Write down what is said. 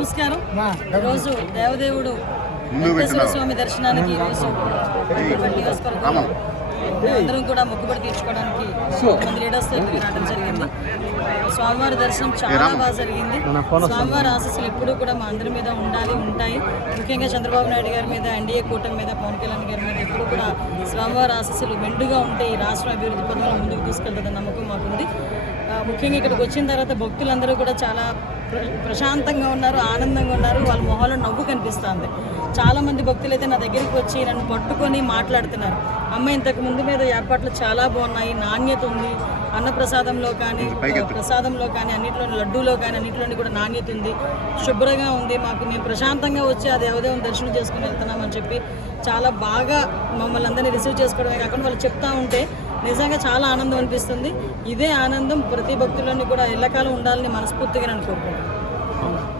నమస్కారం. ఈరోజు దేవదేవుడు వెంకటేశ్వర స్వామి దర్శనానికి ఈరోజు అందరం కూడా మొక్కుబడి తీర్చుకోవడానికి మంది రావడం జరిగింది. స్వామివారి దర్శనం చాలా బాగా జరిగింది. స్వామివారి ఆశస్సులు ఎప్పుడూ కూడా మా అందరి మీద ఉండాలి ఉంటాయి. ముఖ్యంగా చంద్రబాబు నాయుడు గారి మీద ఎన్డీఏ కూటమి మీద పవన్ కళ్యాణ్ గారి మీద ఎప్పుడు కూడా స్వామివారి ఆశస్సులు మెండుగా ఉంటే ఈ రాష్ట్రం అభివృద్ధి పథకంలో ముందుకు తీసుకెళ్తుందని నమ్మకం మాకుంది. ముఖ్యంగా ఇక్కడికి వచ్చిన తర్వాత భక్తులందరూ కూడా చాలా ప్ర- ప్రశాంతంగా ఉన్నారు ఆనందంగా ఉన్నారు. వాళ్ళ మొహాల్లో నవ్వు కనిపిస్తుంది. చాలా మంది భక్తులు అయితే నా దగ్గరికి వచ్చి నన్ను పట్టుకొని మాట్లాడుతున్నారు. అమ్మ ఇంతకు ముందు మీద ఏర్పాట్లు చాలా బాగున్నాయి నాణ్యత ఉంది. అన్నప్రసాదంలో కానీ ప్రసాదంలో కానీ అన్నింటిలో లడ్డూలో కానీ అన్నింటిలోని కూడా నాణ్యత ఉంది. శుభ్రంగా ఉంది. మాకు మేము ప్రశాంతంగా వచ్చి ఆ దేవదేవుని దర్శనం చేసుకుని వెళ్తున్నామని చెప్పి చాలా బాగా మమ్మల్ని అందరినీ రిసీవ్ చేసుకోవడమే కాకుండా వాళ్ళు చెప్తా ఉంటే నిజంగా చాలా ఆనందం అనిపిస్తుంది. ఇదే ఆనందం ప్రతి భక్తుల్లోని కూడా ఎల్లకాలం ఉండాలని మనస్ఫూర్తిగా నేను కోరుకుంటున్నాను.